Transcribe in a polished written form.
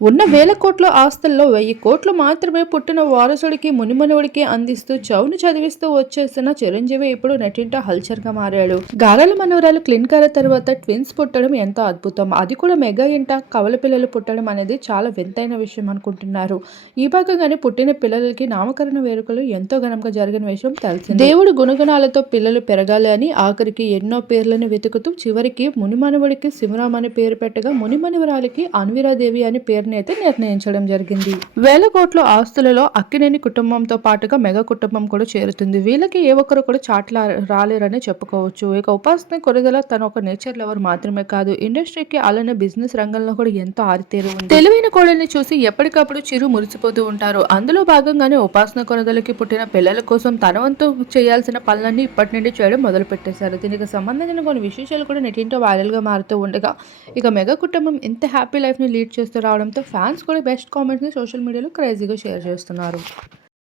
ఉన్న వేల కోట్ల ఆస్తుల్లో 1000 కోట్లు మాత్రమే పుట్టిన వారసుడికి మునిమనువుడికి అందిస్తూ చౌని చదివిస్తూ వచ్చేసిన చిరంజీవి ఇప్పుడు నెట్టింట హల్చర్గా మారాడు. గారాల మనవరాలు క్లిన్కర్ తర్వాత ట్విన్స్ పుట్టడం ఎంతో అద్భుతం. అది కూడా మెగా ఇంట కవల పిల్లలు పుట్టడం అనేది చాలా వింతైన విషయం అనుకుంటున్నారు. ఈ భాగంగానే పుట్టిన పిల్లలకి నామకరణ వేడుకలు ఎంతో ఘనంగా జరిగిన విషయం తెలిసింది. దేవుడు గుణగణాలతో పిల్లలు పెరగాలి అని ఆఖరికి ఎన్నో పేర్లను వెతుకుతూ చివరికి మునిమనువుడికి శివరాం అని పేరు పెట్టగా మునిమనువరాలికి అన్విరాదేవి అని పేరుని అయితే నిర్ణయించడం జరిగింది. వేల కోట్ల ఆస్తులలో అక్కినేని కుటుంబంతో పాటుగా మెగా కుటుంబం కూడా చేరుతుంది. వీళ్ళకి ఏ ఒక్కరు కూడా చాట్ల రాలేరని చెప్పుకోవచ్చు. ఇక ఉపాసన కొరదల తన ఒక నేచర్ లవర్ మాత్రమే కాదు, ఇండస్ట్రీకి అలానే బిజినెస్ రంగంలో కూడా ఎంతో ఆరితేరి ఉంది. తెలివైన కోడల్ని చూసి ఎప్పటికప్పుడు చిరు మురిసిపోతూ ఉంటారు. అందులో భాగంగానే ఉపాసన కొరదలకి పుట్టిన పిల్లల కోసం తన వంతు చేయాల్సిన పనులన్నీ ఇప్పటి నుండి చేయడం మొదలు పెట్టేశారు. దీనికి సంబంధించిన కొన్ని విశేషాలు కూడా నెట్టింటో వైరల్ గా మారుతూ ఉండగా ఇక మెగా కుటుంబం ఇంత హ్యాపీ లైఫ్ ని లీడ్ చేస్తూ రావడంతో ఫ్యాన్స్ కూడా బెస్ట్ కామెంట్స్ ని సోషల్ మీడియాలో క్రేజీగా షేర్ చేస్తున్నారు.